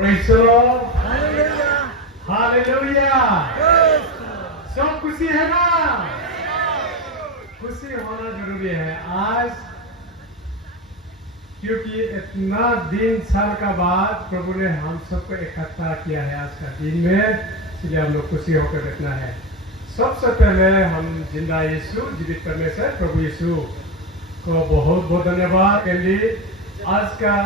Praise the Lord. Hallelujah. सब खुशी है ना? खुशी होना जरूरी है आज, क्योंकि इतना दिन साल का बाद प्रभु ने हम सबको इकट्ठा किया है आज का दिन में, इसलिए हम लोग खुशी होकर बैठना है। सबसे पहले हम जिंदा यीशु जीवित करने से प्रभु यीशु को बहुत बहुत धन्यवाद के लिए। आज का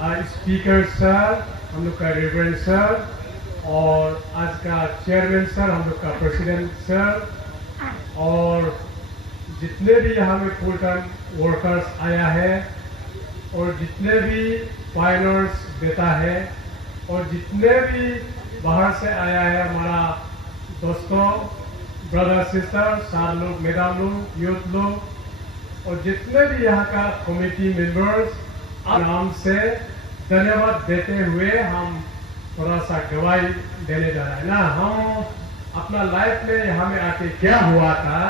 स्पीकर सर, हम लोग का रेवरेंड सर, और आज का चेयरमैन सर, हम लोग का प्रेसिडेंट सर, और जितने भी यहाँ में फुल टाइम वर्कर्स आया है, और जितने भी फाइनर्स देता है, और जितने भी बाहर से आया है हमारा दोस्तों, ब्रदर सिस्टर, सार लोग, मैडम लोग, यूथ लोग, और जितने भी यहाँ का कमेटी मेंबर्स, नाम से धन्यवाद देते हुए हम थोड़ा सा गवाही देने जा रहे हैं ना। हम अपना लाइफ में यहाँ में आके क्या हुआ था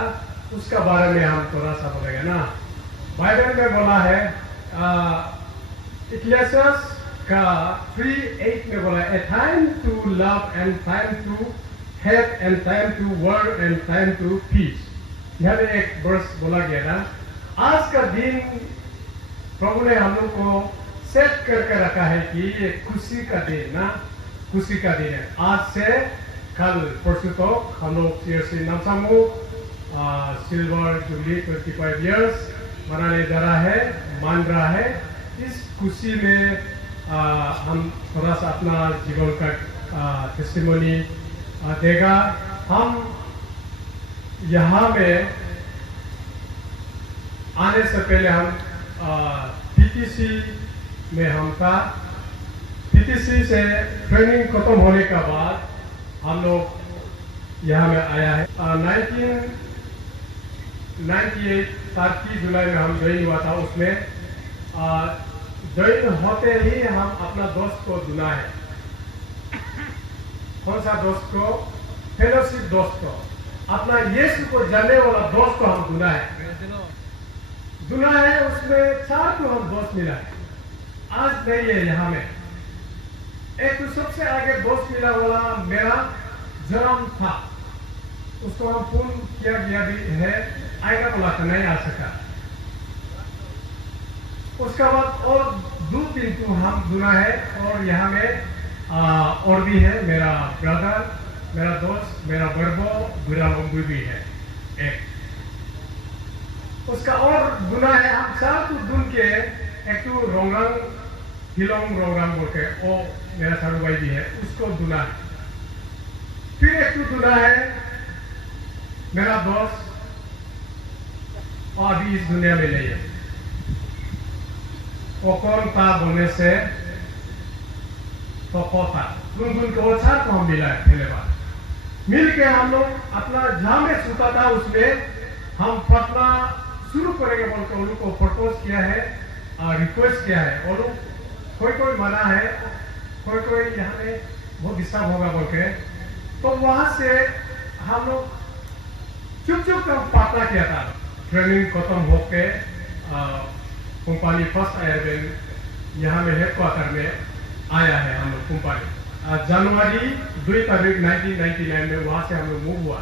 उसका बारे में हम थोड़ा सा बोलेंगे ना। बाइबल में बोला है इक्लेसियास का 3:8 में बोला है, a time to love and time to hate and time to war and time to peace। यहाँ में एक वर्स बोला गया ना। आज का दिन प्रभु ने हम लोग को सेट करके रखा है कि ये खुशी का दिन ना, खुशी का दिन है। आज से कल परसों तक हम लोग CRC नामसामू सिल्वर जुबली 25 इयर्स मनाने जा रहा है, मान रहा है। इस खुशी में हम थोड़ा सा अपना जीवन का टेस्टिमोनी देगा। हम यहाँ में आने से पहले हम PTC में हम था। PTC से ट्रेनिंग खत्म होने के बाद हम लोग यहाँ में आया है। 1998 30 जुलाई में हम ज्वाइन हुआ था। उसमें ज्वाइन होते ही हम अपना दोस्त को चुना है। कौन सा दोस्त को? फेलोशिप दोस्त को, अपना यीशु को जानने वाला दोस्त को हम चुना है। चुना है, उसमें 4 को हम दोस्त मिला है। आज नहीं है यहाँ में। एक तो सबसे आगे दोस्त मिला वाला मेरा जन्म था, उसको हम फोन किया गया भी है, आएगा बोला था, नहीं आ सका। उसका बाद और 2-3 को हम चुना है, और यहाँ में और भी है, मेरा ब्रदर, मेरा दोस्त, मेरा बर्बो, बुरा बम्बू भी है एक। उसका और गुना है, हम 4 को ढूंढ के एक तो रोंगरंग हिलोंग रोंगरंग बोल के, वो मेरा सारू भाई भी है, उसको ढूंढा है। फिर एक तो ढूंढा है मेरा दोस्त, और अभी इस दुनिया में नहीं है। वो कौन था बोलने से तो था ढूंढ के वो 4 को हम मिला है। पहले बार मिल के हम लोग अपना जहां में सुता था उसमें हम पढ़ना शुरू करेंगे बोल के उनको प्रपोज किया है, रिक्वेस्ट किया है, और कोई मना है, कोई यहाँ में बहुत डिस्टर्ब होगा बोल के। तो वहां से हम लोग चुप का प्रार्थना किया था। ट्रेनिंग खत्म होके कंपनी फर्स्ट एयरबेन यहाँ में हेडक्वार्टर में आया है हम लोग कंपनी। जनवरी 2 तारीख 1999 में वहां से हम लोग मूव हुआ।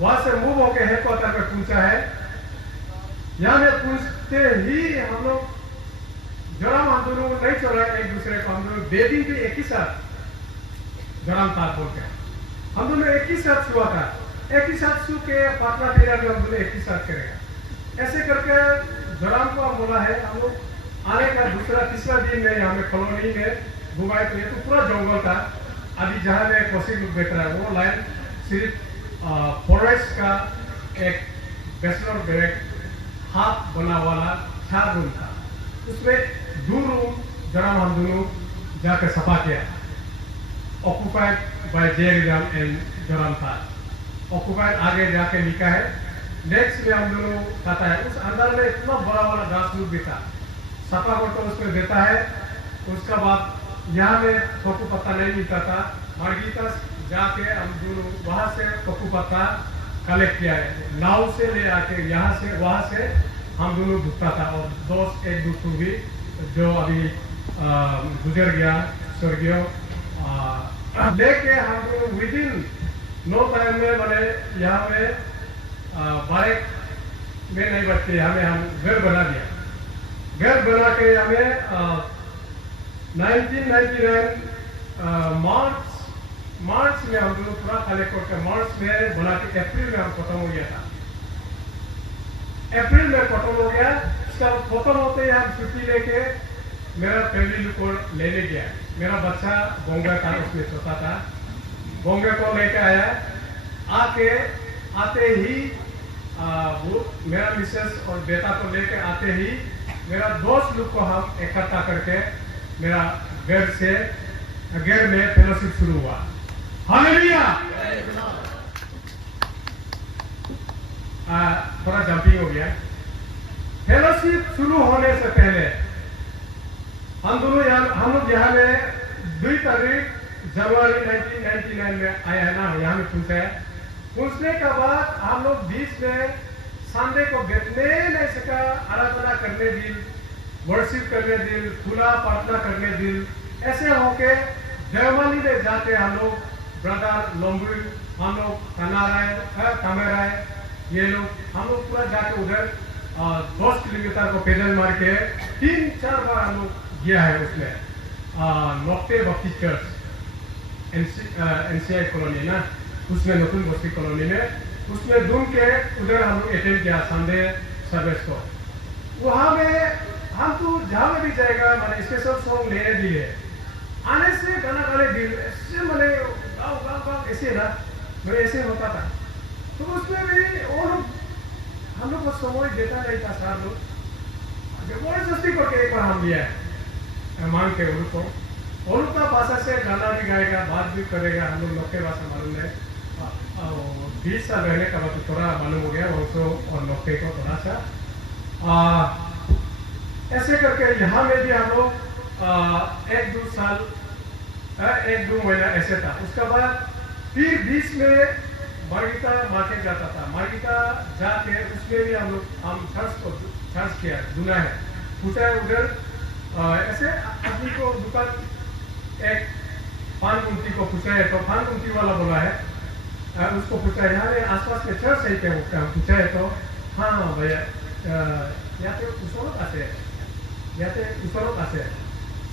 वहां से मूव होके हेडक्वार्टर में पूछा है। यहाँ में पूछते ही हम लोग जराम हम दोनों नहीं चला एक दूसरे को, हम दोनों बेबी भी एक ही साथ जराम था बोल के हम दोनों एक ही साथ छुआ था। एक ही साथ छू के पार्टनर पीरियड में हम दोनों एक ही साथ करेगा। ऐसे करके जराम को हम बोला है। हम लोग आने का तीसरा दिन में यहाँ में कॉलोनी में घुमाए, तो ये तो पूरा जंगल था। अभी जहाँ में कोसी लोग बैठ रहा है वो लाइन सिर्फ फॉरेस्ट का एक बैचलर बैग हाथ बना वाला 4 रूम था। उसमें 2 रूम जरा हम दोनों जाकर सफा किया। ऑक्युपाइड बाय जेरिडम एंड जराम था। ऑक्युपाइड आगे जाके लिखा है। नेक्स्ट में हम दोनों खाता है। उस अंदर में इतना बड़ा वाला घास लूट भी था, सफा करके उसमें देता है। उसका बाद यहाँ में कोको पत्ता नहीं मिलता था। मार्गिता जाके हम दोनों वहां से कोको पत्ता कलेक्ट किया है। नाव से ले आके यहाँ से वहां से हम दोनों ढूंढता था। और दोस्त एक दूसरे भी जो अभी गुजर गया स्वर्गीय लेके हम लोग विदिन नो टाइम में मैंने यहाँ में बाइक में नहीं बैठते, हमें हम घर बना दिया। घर बना के हमें 1999 मार्च में हम लोग पूरा कलेक्ट करके मार्च में बना के अप्रैल में हम खत्म हो गया था। अप्रैल में खत्म हो गया। सब खत्म होते ही हम छुट्टी लेके मेरा फैमिली को लेने गया। मेरा बच्चा बोंगा था, उसमें छोटा था, बोंगे को लेके आया। आते ही वो मेरा मिसेस और बेटा को लेके आते ही मेरा दोस्त लोग को हम इकट्ठा करके मेरा घर में फेलोशिप शुरू हुआ। हालेलुया। थोड़ा जंपिंग हो गया। फेलोशिप शुरू होने से पहले हम लोग यहाँ में 2 तारीख जनवरी 1999 में आया है ना, यहाँ में पूछने के बाद हम लोग बीच में संडे को बैठने नहीं सका, आराधना करने दिन, वर्शिप करने दिन, खुला प्रार्थना करने दिन, ऐसे होके जर्मनी में जाके हम लोग ब्रदर लोम्बू, हम लोग तमेराय, ये लोग हम लोग पूरा जाके उधर 10 किलोमीटर को पैदल मार के 3-4 बार हम लोग गया है। उसमें नॉर्थे बप्टिस्ट चर्च एनसीआई कॉलोनी ना, उसमें नतून बस्ती कॉलोनी में, उसमें ढूंढ के उधर हम लोग अटेंड किया संडे सर्विस को। वहाँ में हम तो जहाँ में भी जाएगा मैंने स्पेशल सॉन्ग लेने दिए, आने से गाना गाने दिल ऐसे मैंने गाँव ऐसे ना मेरे ऐसे होता था। तो उसमें भी और हम लोग को समय देता नहीं था सार लोग, जबरदस्ती करके एक बार हम लिया है मांग के उन का भाषा से गाना भी गाएगा, बात भी करेगा। हम लोग नौके भाषा मालूम है, 20 साल रहने का बाद थोड़ा मालूम हो गया वंशो और नौके को थोड़ा सा। ऐसे करके यहाँ में भी हम लोग 1-2 महीना ऐसे था। उसके बाद फिर बीच में मार्गिता मार्केट जाता था, मार्गिता जाके उसमें भी हम चर्च किया, दुना है पूछा है उधर। ऐसे आदमी को दुकान एक पान गुमती को पूछा है, तो पान गुमती वाला बोला है, उसको पूछा है यहाँ आसपास में चर्च है क्या, पूछा है तो हाँ भैया याते उसरत आसे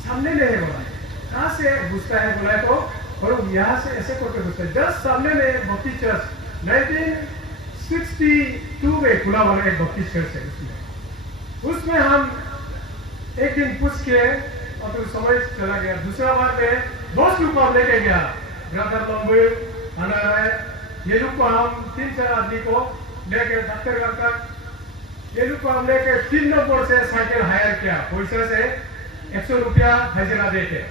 सामने में है बोला है। कहाँ से घुसता है बोला है तो, और यहाँ से ऐसे करके घुसता है जस्ट सामने में भक्ति चर्च 1962 में खुला वाला एक भक्ति चर्च है। उसमें हम एक दिन पूछ के और फिर समय चला गया। दूसरा बार में दोस्त लोग को लेके गया, ब्रदर लंबू ये लोग को हम 3-4 आदमी को लेके डॉक्टर का ये लोग को हम लेके 3 नंबर से साइकिल हायर किया, पैसा से 100 रुपया हाजिरा देके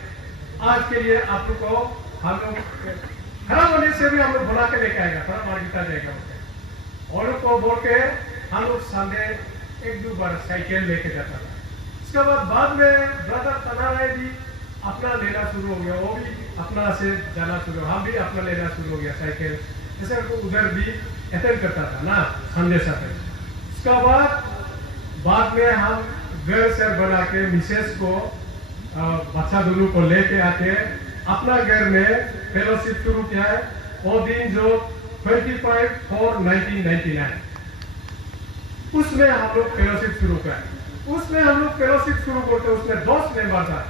आज के लिए आप लोग को हम लोग खड़ा होने से भी हम लोग बुला के लेके आएगा, थोड़ा मार्गिता जाएगा और को बोल के हम लोग संडे 1-2 बार साइकिल लेके जाता था। उसके बाद में ब्रदर तनाराय भी अपना लेना शुरू हो गया, वो भी अपना से जाना शुरू, हम भी अपना लेना शुरू हो गया साइकिल। ऐसे को उधर भी अटेंड करता था ना संडे साथ। उसके बाद में हम घर से बना के मिसेस को बच्चा दोनों को लेके आके अपना घर में फेलोशिप शुरू किया है। वो दिन जो 25/4/1999 उसमें हम लोग फेलोशिप शुरू किया। उसमें हम लोग फेलोशिप शुरू करते उसमें 10 मेंबर था,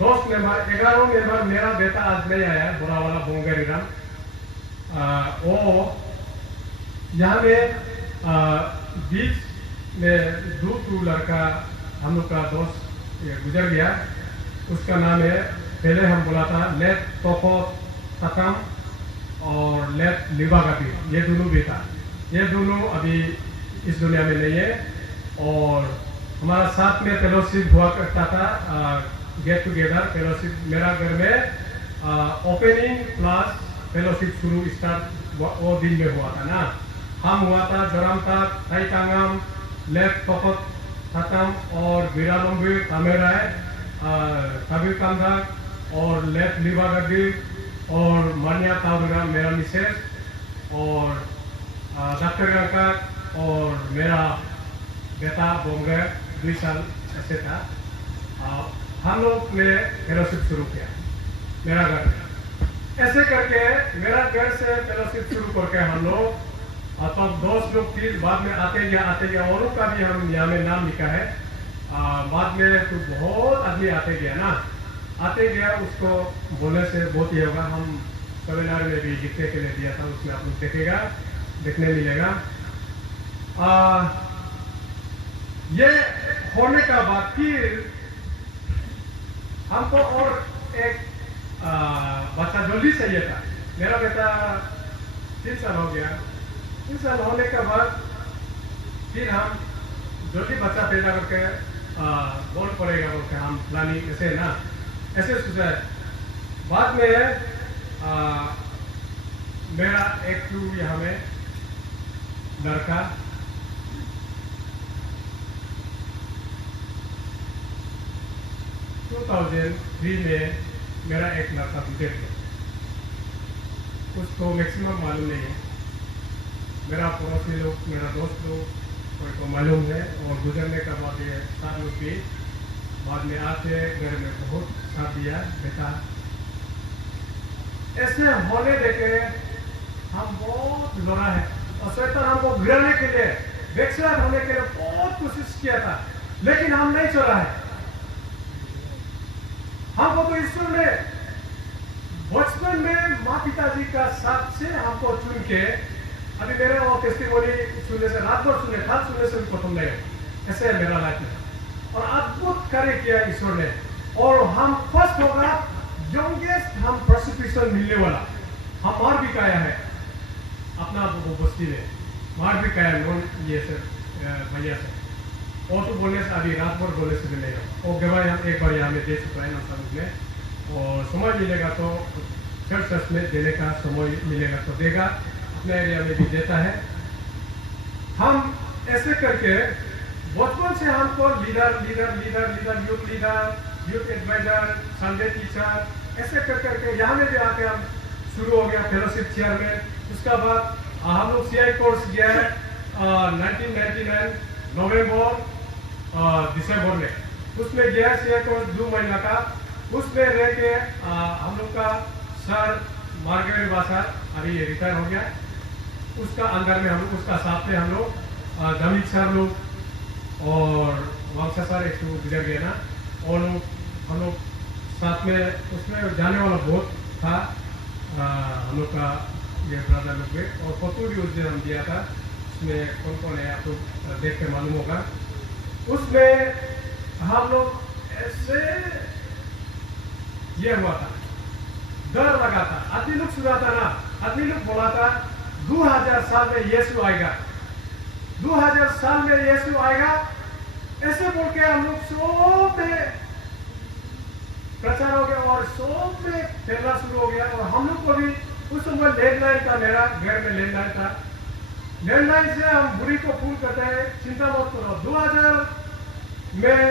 11 मेंबर मेरा बेटा आज नहीं आया, बुरा वाला बोंगरी राम। वो यहाँ में बीच में 2 लड़का हम लोग का दोस्त गुजर गया, उसका नाम है, पहले हम बोला था लेट तोको तकम और लेट लिबागाबी, ये दोनों बेटा, ये दोनों अभी इस दुनिया में नहीं है। और हमारा साथ में फेलोशिप हुआ करता था, गेट टुगेदर फेलोशिप मेरा घर में ओपनिंग क्लास फेलोशिप शुरू स्टार्ट वो दिन में हुआ था ना। हम हुआ था जराम तक ताइकांगम लेफ्ट तोकत खत्म और बिरालम्बी तमेराय कबीर कांधा और लेफ्ट लिबागदी और मानिया तावरा मेरा मिसेस और डॉक्टर का और मेरा बेटा बोंगे 2 साल ऐसे था। हम लोग ने फेलोशिप शुरू किया मेरा घर में। ऐसे करके मेरा घर से फेलोशिप शुरू करके हम लोग तब 10 लोग फिर बाद में आते गया औरों का भी हम यहाँ में नाम लिखा है। बाद में तो बहुत आदमी आते गया उसको बोलने से बहुत ही होगा। हम सेमिनार में भी लिखने के लिए दिया था, उसमें आप लोग देखने मिलेगा। ये होने का बाद फिर हमको और एक बच्चा जल्दी चाहिए था। मेरा बेटा 3 साल हो गया। 3 साल होने के बाद फिर हम जल्दी बच्चा पैदा करके बोल पड़ेगा बोलते हम प्लानिंग ऐसे सोचा। बाद में मेरा एक यहाँ में लड़का 2003 में मेरा एक लड़का गुजर गया। उसको मैक्सिमम मालूम नहीं है। मेरा पड़ोसी लोग, मेरा दोस्त लोग को मालूम है। और गुजरने का बाद ये साथ लोग भी बाद में आते घर में बहुत साथ दिया बेटा। ऐसे होने देखे हम बहुत लड़ा है और शैतान हमको गिराने के लिए, बैकस्लाइड होने के लिए बहुत कोशिश किया था, लेकिन हम नहीं चला है। हमको तो ईश्वर ने बचपन में माँ पिताजी का साथ से हमको चुन के, अभी मेरे वो टेस्टिमोनी सुनने से रात भर सुनने से भी खत्म नहीं हो। ऐसे है मेरा लाइफ में और अद्भुत कार्य किया ईश्वर ने। और हम फर्स्ट होगा यंगेस्ट, हम प्रोसिक्यूशन मिलने वाला। हम मार भी खाया है अपना बस्ती में, मार भी खाया लोन ये से भैया से। और तो बोलने से अभी रात भर बोलने से मिलेगा। और गवाही हम एक बार यहाँ में दे चुका है ना में। और समय मिलेगा तो चर्च में देने का समय मिलेगा तो देगा, अपने एरिया में भी देता है। हम ऐसे करके बचपन से हमको leader, youth advisor, Sunday teacher, ऐसे करके यहाँ में भी आके हम शुरू हो गया फेलोशिप चेयर में। उसका बाद हम लोग CI कोर्स गया है 1999 नवंबर दिसंबर में। उसमें गया CI कोर्स 2 महीना का। उसमें रह के हम लोग का सर मार्गरेट बासा अभी रिटायर हो गया। उसका अंदर में हम लोग, उसका साथ में हम लोग दमिक सर लोग और वंशा सर एक गुजर गया ना, और हम लोग साथ में उसमें जाने वाला बहुत था हम लोग का ये ब्रदर लोग में। और फोटो भी उस दिन हम दिया था, उसमें कौन कौन है आपको देख के मालूम होगा। उसमें हम लोग ऐसे ये हुआ था, डर लगा था। आदमी लोग सुना था ना, आदमी लोग बोला था 2000 साल में यीशु आएगा, 2000 साल में यीशु आएगा। ऐसे बोल के हम लोग सब में प्रचार हो गया और सब में फैलना शुरू हो गया। और हम लोग को भी उस समय लैंडलाइन था, मेरा घर में लैंडलाइन था। लैंडलाइन से हम बुरी को फोन करते हैं, चिंता मत करो 2000 में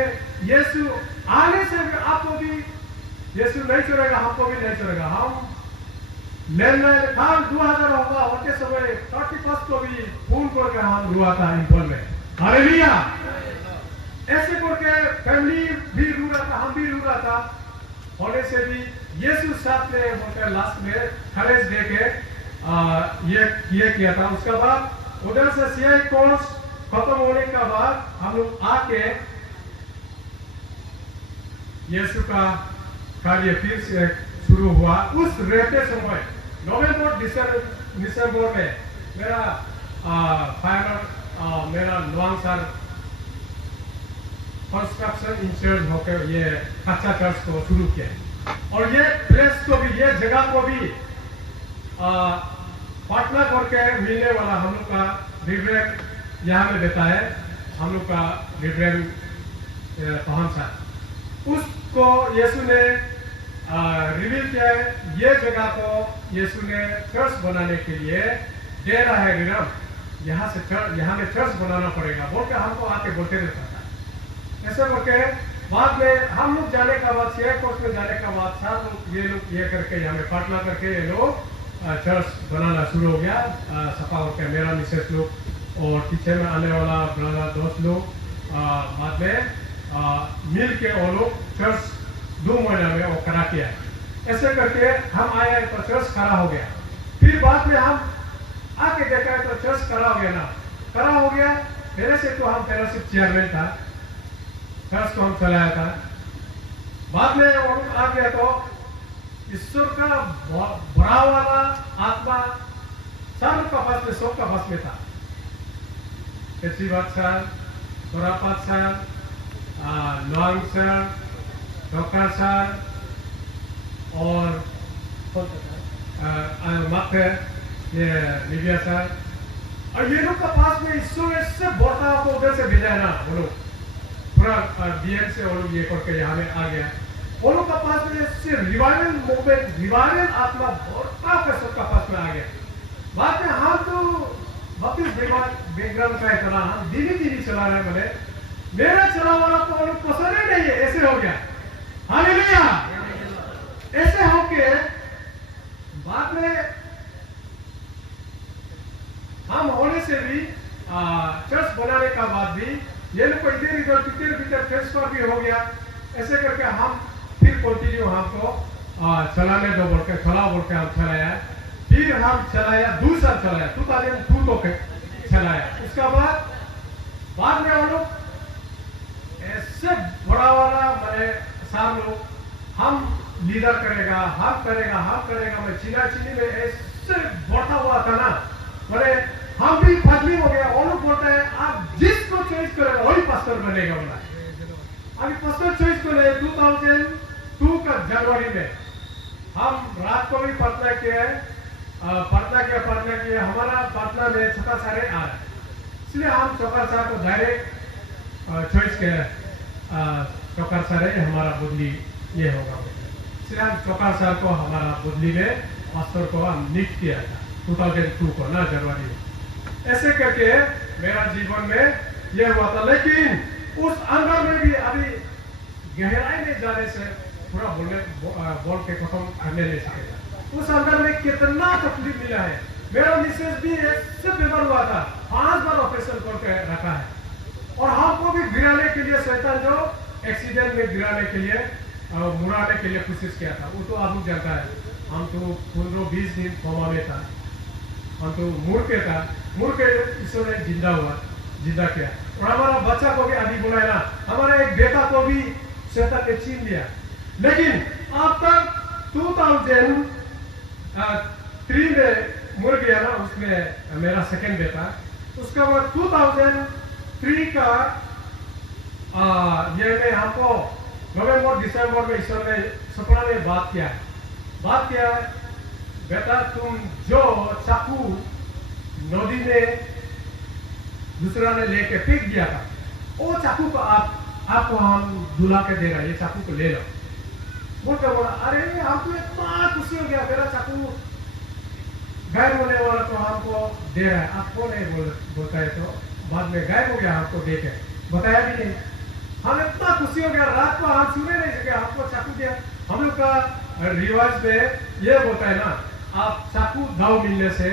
यीशु आने से आपको भी यीशु नहीं छोड़ेगा, हमको भी नहीं छोड़ेगा। हम लैंडलाइन काम 2000 होगा होते समय 31 को भी फोन करके हम हुआ था इंफॉल में। हालेलुया। ऐसे करके फैमिली भी रू रहा था, हम भी रू रहा था। होने से भी यीशु साथ में होकर लास्ट में खरेज दे के ये किया था। उसके बाद उधर से CI कोर्स खत्म होने के बाद हम लोग आके यीशु का कार्य फिर से शुरू हुआ। उस रहते समय नवंबर दिसंबर में मेरा फाइनल मेरा लॉन्ग सर कंस्ट्रक्शन इंचार्ज होकर ये कच्चा चर्च को शुरू किया। और ये प्लेस को भी, ये जगह को भी पार्टनर करके मिलने वाला हम लोग का रिवरेंड यहाँ में देता है, हम लोग का रिवरेंड पहन साहब। उसको यीशु ने रिवील किया है। ये जगह को यीशु ने चर्च बनाने के लिए दे रहा है विराम, यहाँ में चर्च बनाना पड़ेगा बोलकर हमको आके बोलते रहता था। ऐसा करके बाद में हम लोग जाने का बाद, CI कोर्स में जाने का बाद साथ लोग ये करके यहाँ में पार्टनर करके ये लोग चर्च बनाना शुरू हो गया। सफा होकर मेरा मिसेस लोग और पीछे में आने वाला ब्रदर दोस्त लोग बाद में मिल के वो लोग चर्च 2 महीना में वो करा किया। ऐसे करके हम आए तो चर्च खड़ा हो गया। फिर बाद में हम आके देखा तो चर्च खड़ा हो गया ना, खड़ा हो गया। पहले से तो हम फेलोशिप चेयरमैन था, चर्च को हम चलाया था। बाद में वो आ गया तो ईश्वर का बड़ा वाला आत्मा सबका पास में, सबका पास में था। केसीवात सर, तोरापात sir, long sir, doctor sir और मात्र ये लिबिया सर, और ये लोग का पास में ईश्वर से बढ़ता को उधर से भेजा है ना, वो लोग पूरा बीएन से वो लोग ये करके यहाँ में आ गया। वो लोग का पास में रिवाइवल मूवमेंट, रिवाइवल आत्मा बढ़ता के सबका पास में आ गया। बाद में हम तो बत्तीस बैकग्राउंड का इतना हम धीरे चला रहे बोले, मेरा चला वाला तो लोग पसंद ही नहीं है, ऐसे हो गया। हालेलुया। ऐसे होके बाद में हम होने से भी चर्च बनाने का बाद भी ये लोग को इधर भीतर ट्रांसफर भी हो गया। ऐसे करके हम फिर कंटिन्यू हमको चलाने दो बोल के चलाओ बोल के हम चलाया। फिर हम चलाया 2 साल चलाया, 2002 को चलाया। उसका बाद में हम लोग ऐसे बड़ा वाला मैंने साहब लोग हम लीडर करेगा, हम करेगा मैं चिनी में ऐसे बढ़ता हुआ था ना, मैंने हम भी फजली हो गया। वो लोग बोलते हैं आप जिसको चॉइस करेगा वही पास्टर बनेगा बोला। अभी पास्टर चॉइस को ले 2002 का जनवरी में हम रात को भी प्रार्थना किया है, प्रार्थना किया। हमारा प्रार्थना में छोटा सारे आ रहा है, इसलिए हम चौकार साहब को डायरेक्ट चॉइस किया। चौकार सारे हमारा बुद्धि ये होगा, इसलिए हम चौकार साहब को हमारा बुद्धि में पास्टर को हम नियुक्त किया था 2002 को ना जनवरी में। ऐसे करके मेरा जीवन में ये हुआ था। लेकिन उस अंदर में भी अभी गहराई में जाने से पूरा बोल के खत्म करने नहीं सकेगा। उस अंदर में कितना तकलीफ मिला है। मेरा मिसेज भी इससे बीमार हुआ था, 5 बार ऑपरेशन करके रखा है। और हमको भी गिराने के लिए शैतान जो एक्सीडेंट में गिराने के लिए मुड़ाने के लिए कोशिश किया था, वो तो आप लोग जानता है। हम तो 15-20 दिन कोमा में था, हम तो मुड़ के ईश्वर ने जिंदा किया। और हमारा बच्चा को भी अभी बोला है ना, हमारा एक बेटा को भी शैतान ने छीन लिया। लेकिन अब तक 2003 में मुड़ गया ना, उसमें मेरा सेकंड बेटा। उसका बाद 2003 का ये में हमको नवंबर दिसंबर में ईश्वर ने सपना में बात किया बेटा तुम जो चाकू नदी में दूसरा ने लेके फेंक दिया था, वो चाकू को आपको हम दुला के दे रहा है, ये चाकू को ले लो। बोला अरे हमको इतना खुशी हो गया, मेरा चाकू गायब होने वाला तो हमको दे रहा है, आपको नहीं बोलता है। तो बाद में गायब हो गया, हमको देखे बताया भी नहीं। हम इतना खुशी हो गया, रात को हम सुने नहीं सके, हमको चाकू दिया। हम लोग का रिवाज में ये बोलता है ना, आप चाकू दाव मिलने से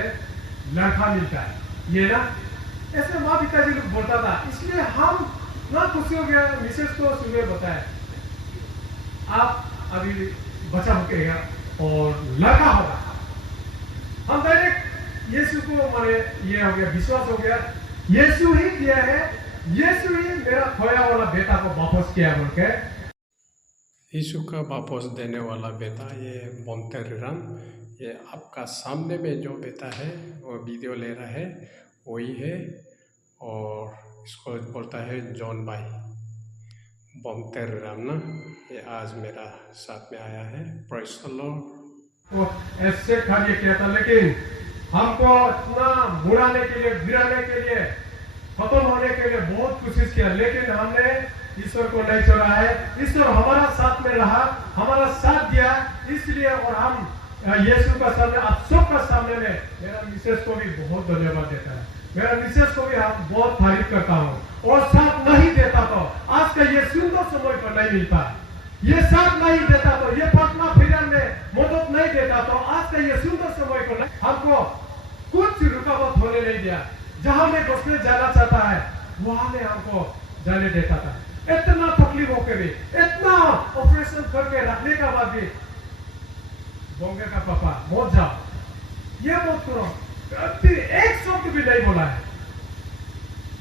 लड़का मिलता है, ये ना ऐसे माँ पिताजी लोग बोलता था। इसलिए हम ना खुशी हो गया। मिसेज को सुबह बताया आप अभी बचा होगा और लड़का होगा। हम डायरेक्ट यीशु को माने ये हो गया, विश्वास हो गया, यीशु ही किया है, यीशु ही मेरा खोया वाला बेटा को वापस किया बोल के। यीशु का वापस देने वाला बेटा ये बोमतेरिराम, ये आपका सामने में जो बेटा है वो वीडियो ले रहा है वही है। और इसको बोलता है जॉन भाई बोमतेरिराम ना, ये आज मेरा साथ में आया है। Praise the Lord. वो ऐसे कार्य किया था, लेकिन हमको इतना बुराने के लिए, गिराने के लिए, खत्म होने के लिए बहुत कोशिश किया, लेकिन हमने ईश्वर को नहीं छोड़ा है। ईश्वर हमारा साथ में रहा, हमारा साथ दिया, इसलिए। और हम यीशु का सामने, आप सबका सामने में मेरा मिसेस को भी बहुत धन्यवाद देता है। मेरा मिसेस को भी हम बहुत तारीफ करता हूँ। और साथ नहीं देता तो आज का ये सुंदर समय पर नहीं मिलता, ये साथ नहीं देता तो, ये पटना फिरन में मदद नहीं देता तो आज का ये सुंदर समय को नहीं, हमको कुछ रुकावट होने नहीं दिया। जहां में बसने जाना चाहता है वहां में हमको जाने देता था। इतना तकलीफ होकर भी, इतना ऑपरेशन करके रखने का बाद भी बोंगे का पापा मत जाओ, ये मत करो, कभी एक शब्द भी नहीं बोला है।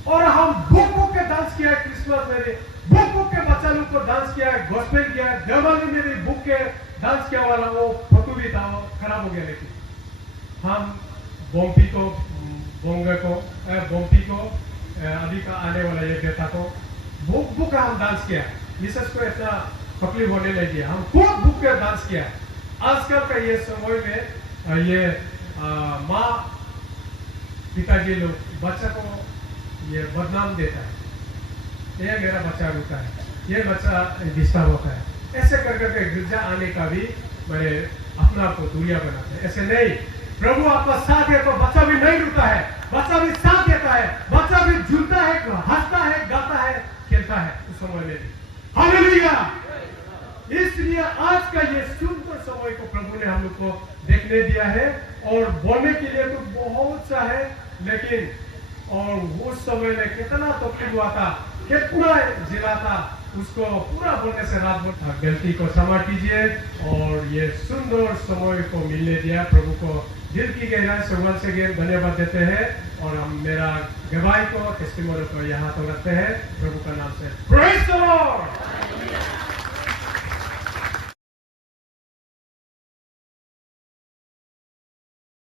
और हम भूख भूख के डांस किया है क्रिसमस में भी, भूख भूख के बच्चा लोग को डांस किया है, गॉस्पेल किया है, दिवाली में भी भूख के डांस किया वाला वो फोटो भी था, वो खराब हो गया। लेकिन हम बोम्पी को अभी का आने वाला ये बेटा को भूख भूख हम डांस किया, मिसेस को इतना तकलीफ होने नहीं दिया, हम खूब भूख के डांस किया। आजकल का ये समय में ये माँ पिताजी लोग बच्चा को ये बदनाम देता है, ये मेरा बच्चा रोता है, ये बच्चा डिस्टर्ब होता है, ऐसे कर करके गिरजा आने का भी मैंने अपना को दूरिया बनाते हैं। ऐसे नहीं, प्रभु आपका साथ है तो बच्चा भी नहीं रोता है, बच्चा भी साथ देता है, बच्चा भी झूलता है, हंसता है, गाता है, खेलता है उस समय में भी। हालेलुया। इसलिए आज का ये सुंदर समय को प्रभु ने हम लोग को देखने दिया है, और बोलने के लिए तो बहुत सा है, लेकिन और उस समय में कितना तकलीफ हुआ था, कितना जिला था, उसको पूरा बोलने से रात भर गलती को क्षमा कीजिए। और ये सुंदर समय को मिलने दिया, प्रभु को दिल की गहराई से वंस अगेन धन्यवाद देते हैं, और हम मेरा गवाही को टेस्टिमोनी को यहाँ तो रखते हैं प्रभु का नाम से। Praise the Lord.